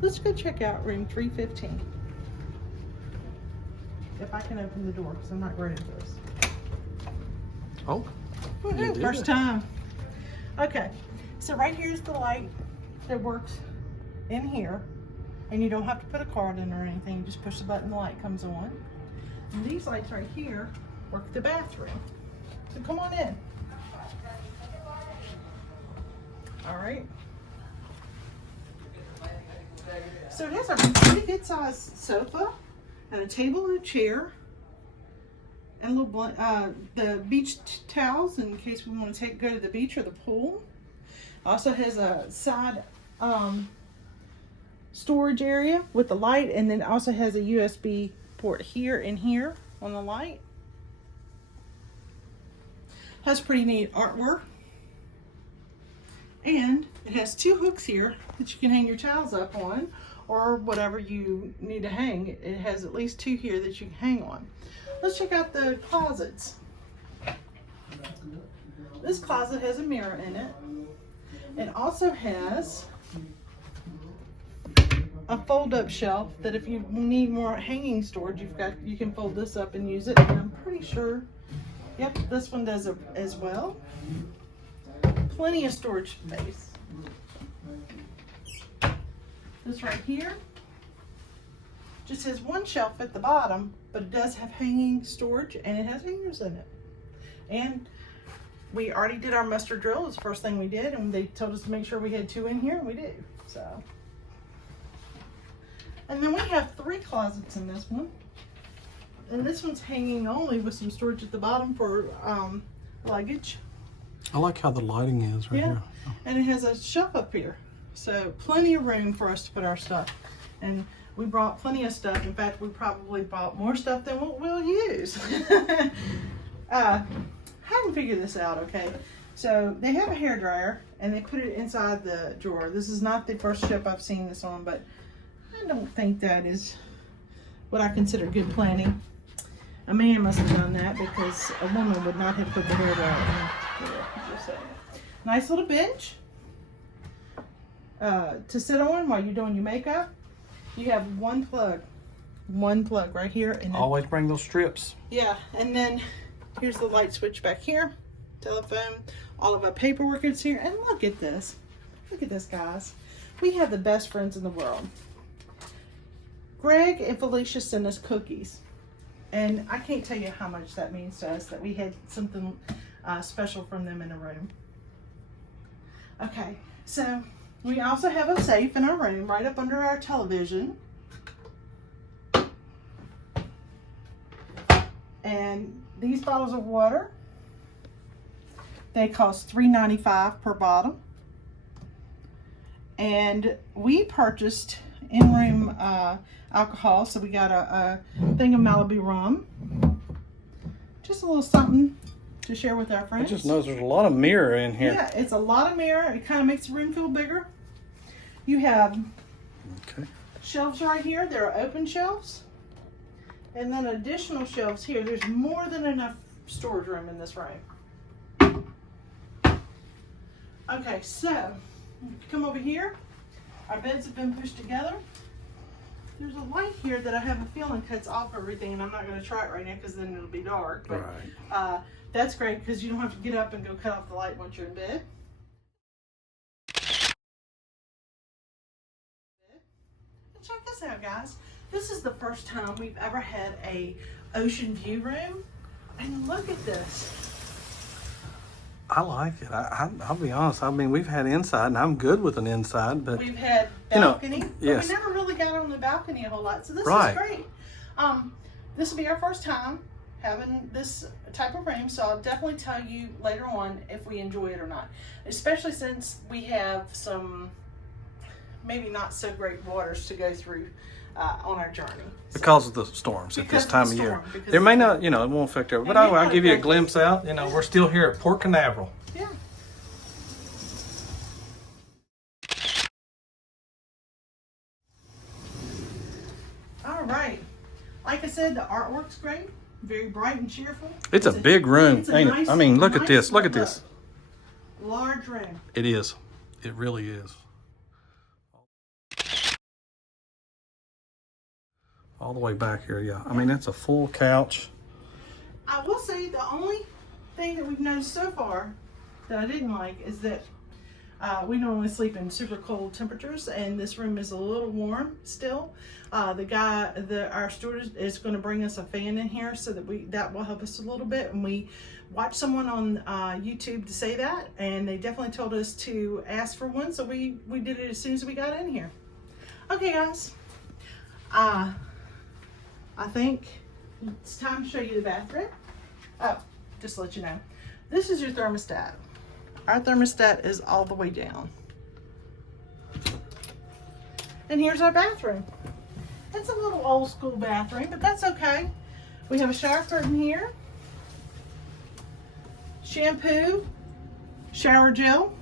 Let's go check out room 315. If I can open the door, because I'm not great at this. Oh, First time. Okay, so right here's the light that works in here, and you don't have to put a card in or anything. You just push the button, the light comes on. And these lights right here work the bathroom. So come on in. All right. So it has a pretty good sized sofa and a table and a chair. And a little the beach towels in case we want to go to the beach or the pool. Also has a side storage area with the light, and then also has a USB port here and here on the light. Has pretty neat artwork, and it has two hooks here that you can hang your towels up on, or whatever you need to hang. It has at least two here that you can hang on. Let's check out the closets. This closet has a mirror in it. It also has a fold-up shelf that if you need more hanging storage, you can fold this up and use it. And I'm pretty sure, yep, this one does as well. Plenty of storage space. This right here just has one shelf at the bottom, but it does have hanging storage, and it has hangers in it. And we already did our mustard drill. It's the first thing we did, and they told us to make sure we had two in here, and we do. So, and then we have three closets in this one, and this one's hanging only with some storage at the bottom for luggage. I like how the lighting is right here. And it has a shelf up here, so plenty of room for us to put our stuff. And we brought plenty of stuff. In fact, we probably bought more stuff than what we'll use. I hadn't figured this out, okay? So they have a hairdryer, and they put it inside the drawer. This is not the first ship I've seen this on, but I don't think that is what I consider good planning. A man must have done that, because a woman would not have put the hairdryer in. Just saying. Nice little bench to sit on while you're doing your makeup. You have one plug right here. And always bring those strips. Yeah, and then here's the light switch back here, telephone, all of our paperwork is here. And look at this, guys. We have the best friends in the world. Greg and Felicia sent us cookies, and I can't tell you how much that means to us that we had something special from them in the room. Okay, so we also have a safe in our room right up under our television. And these bottles of water, they cost $3.95 per bottle. And we purchased in-room alcohol, so we got a thing of Malibu rum. Just a little something to share with our friends. I just noticed there's a lot of mirror in here. Yeah, it's a lot of mirror. It kind of makes the room feel bigger. You have shelves right here. There are open shelves. And then additional shelves here. There's more than enough storage room in this room. Okay, so come over here. Our beds have been pushed together. There's a light here that I have a feeling cuts off everything, and I'm not going to try it right now because then it'll be dark. But that's great because you don't have to get up and go cut off the light once you're in bed. And check this out, guys. This is the first time we've ever had a ocean view room, and look at this. I like it. I'll be honest. I mean, we've had inside, and I'm good with an inside, but we've had balcony, but yes, we never really got on the balcony a whole lot. So this right. is great. This will be our first time having this type of room, so I'll definitely tell you later on if we enjoy it or not. Especially since we have some maybe not so great waters to go through on our journey. So, because of the storms at this time of year. There may not, it won't affect everyone. But I'll give you a glimpse out. We're still here at Port Canaveral. Yeah. All right. Like I said, the artwork's great. Very bright and cheerful. It's a big room, ain't it? I mean, look at this. Look at this. Large room. It is. It really is. All the way back here, yeah. I mean, it's a full couch. I will say the only thing that we've noticed so far that I didn't like is that we normally sleep in super cold temperatures, and this room is a little warm still. Our steward is going to bring us a fan in here so that will help us a little bit. And we watched someone on YouTube to say that, and they definitely told us to ask for one, so we did it as soon as we got in here. Okay, guys. I think it's time to show you the bathroom. Oh, just to let you know, this is your thermostat. Our thermostat is all the way down. And here's our bathroom. It's a little old school bathroom, but that's okay. We have a shower curtain here, shampoo, shower gel,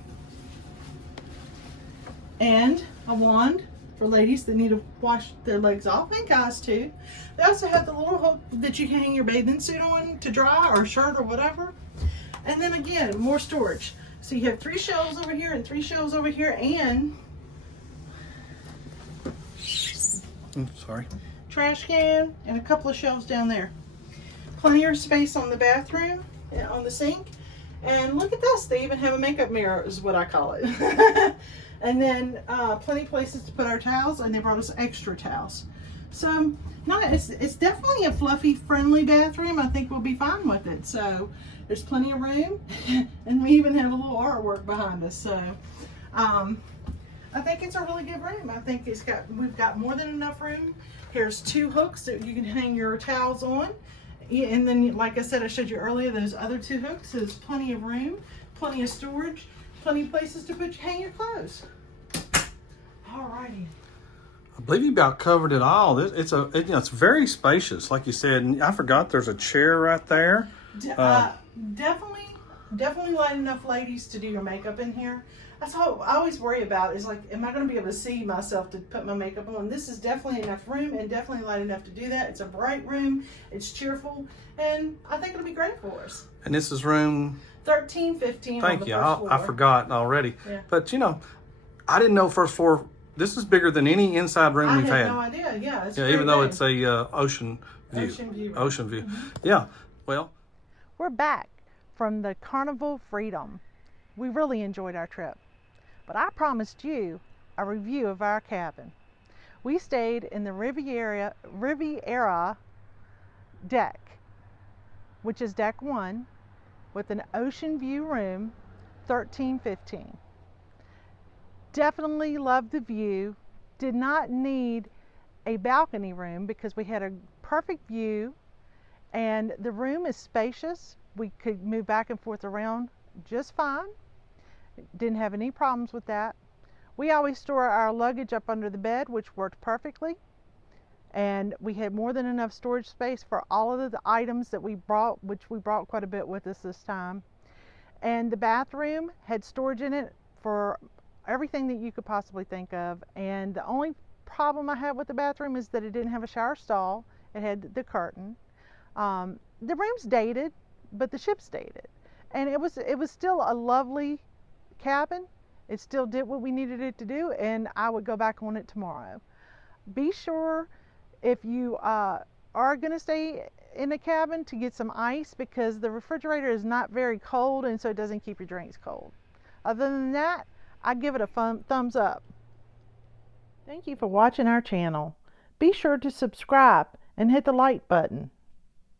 and a wand for ladies that need to wash their legs off, and guys too. They also have the little hook that you can hang your bathing suit on to dry, or shirt or whatever. And then again, more storage. So you have 3 shelves over here and 3 shelves over here, and trash can and a couple of shelves down there. Plenty of space on the bathroom and on the sink. And look at this, they even have a makeup mirror is what I call it. And then plenty of places to put our towels, and they brought us extra towels. So it's definitely a fluffy, friendly bathroom. I think we'll be fine with it. So there's plenty of room, and we even have a little artwork behind us. So I think it's a really good room. I think we've got more than enough room. Here's 2 hooks that you can hang your towels on. And then, like I said, I showed you earlier, those other 2 hooks. There's plenty of room, plenty of storage, plenty of places to hang your clothes. Alrighty. I believe you about covered it all. It's very spacious, like you said. And I forgot there's a chair right there. Definitely light enough ladies to do your makeup in here. That's all I always worry about, is like, am I going to be able to see myself to put my makeup on? This is definitely enough room, and definitely light enough to do that. It's a bright room, it's cheerful, and I think it'll be great for us. And this is room 1315. Thank you. I forgot already. Yeah. But I didn't know first floor. This is bigger than any inside room we've had. I had no idea. Yeah, it's even though it's a ocean view. Ocean view. Mm-hmm. Yeah. Well, we're back from the Carnival Freedom. We really enjoyed our trip, but I promised you a review of our cabin. We stayed in the Riviera deck, which is deck 1, with an ocean view room, 1315. Definitely loved the view. Did not need a balcony room because we had a perfect view, and the room is spacious. We could move back and forth around just fine. Didn't have any problems with that. We always store our luggage up under the bed, which worked perfectly. And we had more than enough storage space for all of the items that we brought, which we brought quite a bit with us this time. And the bathroom had storage in it for everything that you could possibly think of. And the only problem I had with the bathroom is that it didn't have a shower stall. It had the curtain. The room's dated, but the ship's dated. And it was still a lovely cabin. It still did what we needed it to do, and I would go back on it tomorrow. Be sure, if you are going to stay in a cabin, to get some ice, because the refrigerator is not very cold, and so it doesn't keep your drinks cold. Other than that, I give it a thumbs up. Thank you for watching our channel. Be sure to subscribe and hit the like button.